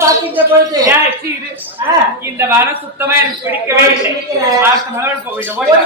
பார்க்கின்ற பொழுது இந்த வாரம் சுத்தமா எனக்கு பிடிக்கவே இல்லை. போயிட்டு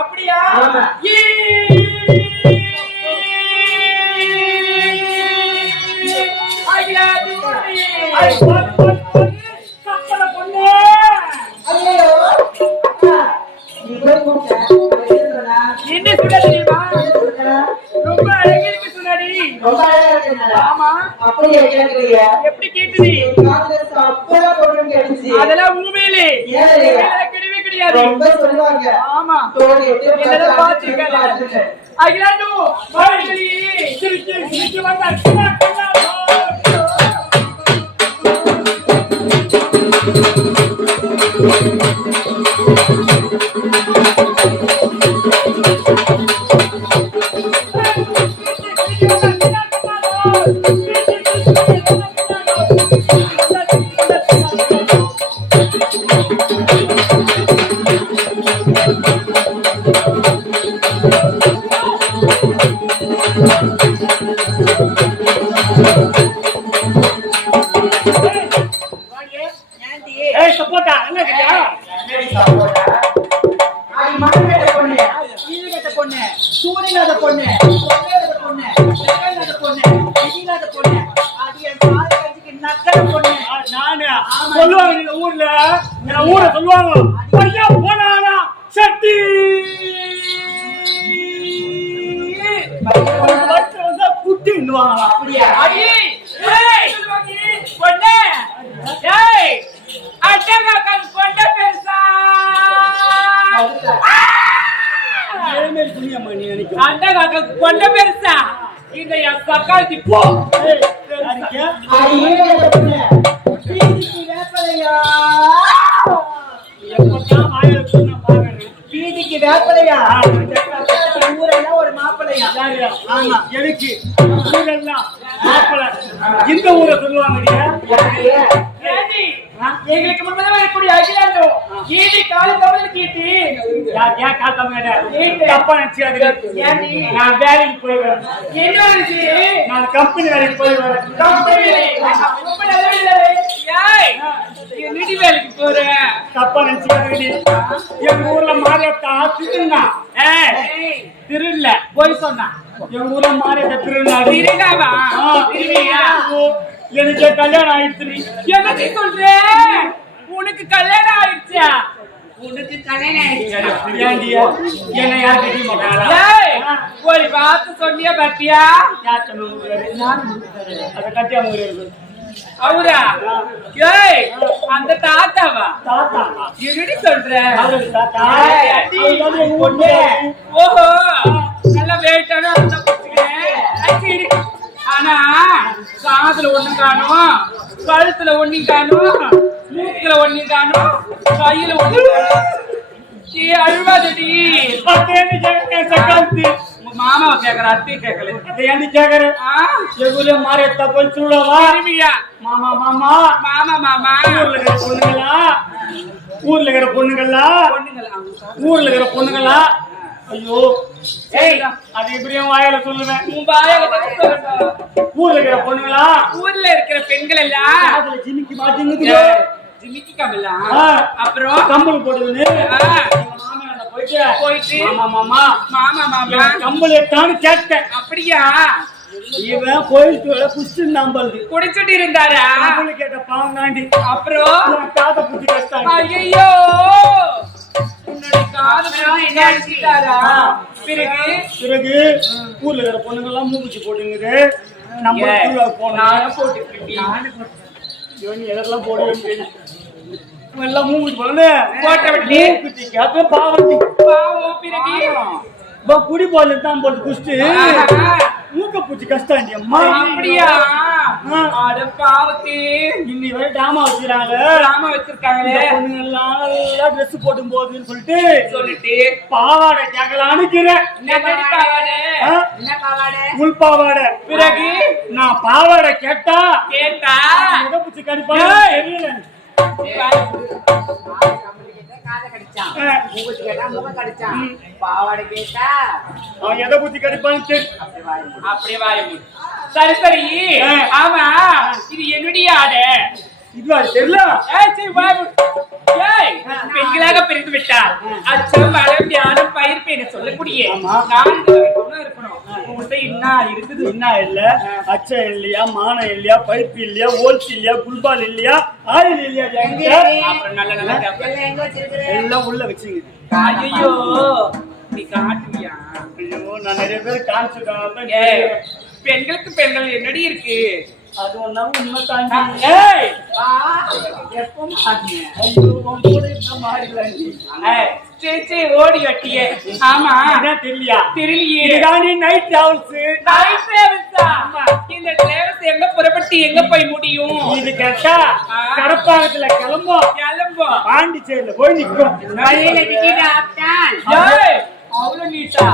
அப்படியா என்ன சொல்ல தெரியுமா? ரொம்ப அழகா இருக்கு சொன்னாடி. ஆமா எப்படி கேட்டுது? அதெல்லாம் உண்மையிலே கிடையவே கிடையாது. ஆமா என்னதான் பாத்துருக்க அகிலாண்டு சிரிச்சு வந்தா கொண்ட பெருசா இந்த சக்காத்தி போ வீதிக்கு வேப்பலையா ஊரெல்லாம் ஒரு மாப்பிள்ளையா எனக்கு ஊரெல்லாம் மாப்பிள்ளை இந்த ஊரை சொல்லுவாங்க எங்களுக்கு முன்னதாக இருக்கக்கூடிய அகிலாண்டோ ஈடி கால தமிழ் கீட்டி யா கால தமிழ் தப்பா நினைச்சு நான் வேலைக்கு போய் வரேன் என்ன நான் கம்பெனி வேலைக்கு போய் வரேன் நிதி வேலைக்கு போறேன் தப்பா நினைச்சு எங்க ஊர்ல மாறியத்தா திருநா திருல்ல போய் சொன்னா எங்க ஊர்ல மாறியத்த திருநா திருநாவா எனக்கு கல்யாணம் ஆயிடுச்சு எனக்கு சொல்ற உனக்கு கல்யாணம் ஆயிடுச்சா உனக்கு கல்யாணம் ஆயிடுச்சு என்ன யார் கட்டி மாட்டாங்களா ஒரு வார்த்தை சொன்னியா பத்தியா அதை கட்டியா அவரா ஏய் அந்த தாத்தாவா தாத்தாவா எப்படி சொல்ற ஓஹோ நல்ல வெயிட்டான ஆனா காதுல ஒண்ணு காணும் கழுத்துல ஒண்ணு காணும் மூக்குல ஒண்ணு காணும் கையில ஒண்ணு அழுவாதடி மாமாவை கேக்குற அத்தையை கேட்கல அதையாண்டி கேக்குற எவ்வளவு மாறியத்தா போய் சொல்லுவா மாமா மாமா மாமா மாமா ஊர்ல இருக்கிற பொண்ணுங்களா ஊர்ல இருக்கிற பொண்ணுங்களா ஐயோ அது எப்படியும் வாயால சொல்லுவேன் ஊர்ல இருக்கிற பொண்ணுங்களா ஊர்ல இருக்கிற பெண்கள் எல்லாம் அதுல ஜிமிக்கி மாட்டேங்குது ஜிமிக்கி கம்பலாம் அப்புறம் கம்பல் போடுது போயிட்டு மாமா கம்பல் எடுத்தான்னு கேட்டேன். அப்படியா? இவன் கோயிலுக்கு வேலை குஸ்து நம்பல்து குடிச்சிட்டு இருந்தாரா? கம்பல் கேட்ட பாவம் தாண்டி. அப்புறம் காதை புத்தி கஷ்டம். ஐயோ உன்னுடைய காது என்ன அடிச்சுட்டாரா? பிறகு ஊர்ல இருக்கிற பொண்ணுங்க எல்லாம் மூக்குச்சி போட்டுங்குது. நம்ம போனோம் போட்டு எதெல்லாம் போடுவேன் எல்லாம் மூக்குச்சி போல போட்ட விட்டு மூக்குச்சி கேட்ட பாவம். பிறகு குடி போல தான் போட்டு குஸ்து மூக்க பூச்சி கஷ்டம். அம்மா அப்படியா? அட பாவத்தே, இன்னி வரை டாமா வச்சிருக்காங்க. பொண்ணுங்க எல்லாம் ட்ரெஸ் போட்டும் போகுதுன்னு சொல்லிட்டு பாவாடை கேட்கலான்னு உள் பாவாடை. பிறகு நான் பாவாடை கேட்டா பூச்சி கடிப்பா தெரியல. பாவாடை கேட்டா அவன் எதை பூச்சி கடிப்பான்னு தெரியும். அப்படியே வாயும். சரி சரி, ஆமா இது என்னுடைய ஆடை. இது அது தெரியல. பெண்களாக பிரிந்து விட்டார். அச்சம் வளம் தியானம் பயிர் பெயரை சொல்லக்கூடிய என்ன இருக்குது? என்ன இல்ல, அச்சம் இல்லையா, மானம் இல்லையா, பயிர்ப்பு இல்லையா, ஓல்ஸ் இல்லையா, குல்பால் இல்லையா, ஆயில் இல்லையா, அப்புறம் நல்ல நல்ல எல்லாம் உள்ள வச்சுங்க. ஐயோ நீ காட்டுவியா? ஐயோ நான் நிறைய பேர் காமிச்சிருக்காங்க. பெண்களுக்கு பெண்கள் என்னடி இருக்கு? அது ஒன்னா உண்மை தாண்டி. ஓடி வட்டியே. ஆமா தெரியலையா? தெரியலையே. நைட் டிராவல்ஸ் இந்த டிராவல்ஸ் எங்க புறப்பட்டு எங்க போய் முடியும்? இது கேட்டா கடப்பாக்கத்துல கிளம்போம் பாண்டிச்சேரியில போய் நிக்கும். அவ்வளவு நீட்டா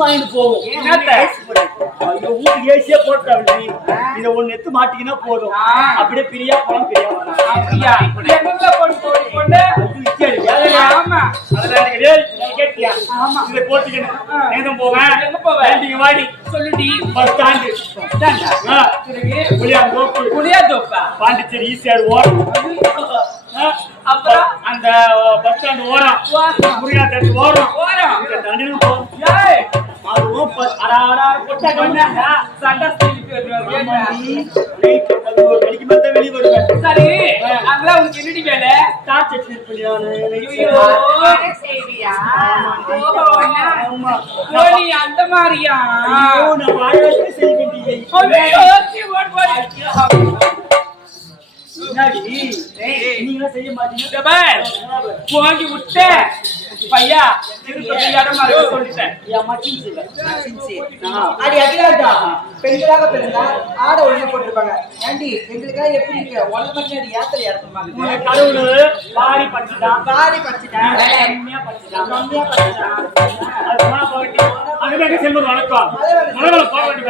வாங்கிட்டு போவோம். வீட்டுக்கு ஏசியா போட்டு இத ஒண்ணு எடுத்து மாட்டிக்கினா போதும். அப்படியே பிரியா போலாம் பிரியா போட்டுக்கணும். போவேன் வாடி சொல்லுடி. பஸ் ஸ்டாண்டு புளியாதோப்பா பாண்டிச்சேரி ஈஸியா ஓரம். அப்புறம் அந்த பஸ் ஸ்டாண்ட் ஓரம் முருகா தேட்டர் ஓரம் தண்டிலும் போகும். அதுவும் மணிக்கு மேல வெளியே வருவேன். சரி அங்கெல்லாம் உனக்கு என்னடி வேலை? அந்த மாதிரியா? செய்ய மாட்டீங்க போகி விட்ட பையா சொல்லிட்டேன். பெண்களாக பிறந்தா ஆடை ஒண்ணு போட்டிருப்பாங்க. ஏண்டி எங்களுக்காக எப்படி இருக்கு? ஒன்று மணி யாத்திரை இறக்குமாங்க. கடவுள் வாரி படிச்சுட்டான் அதுக்காக செல்வது வணக்கம். மலைகளை போக வேண்டிய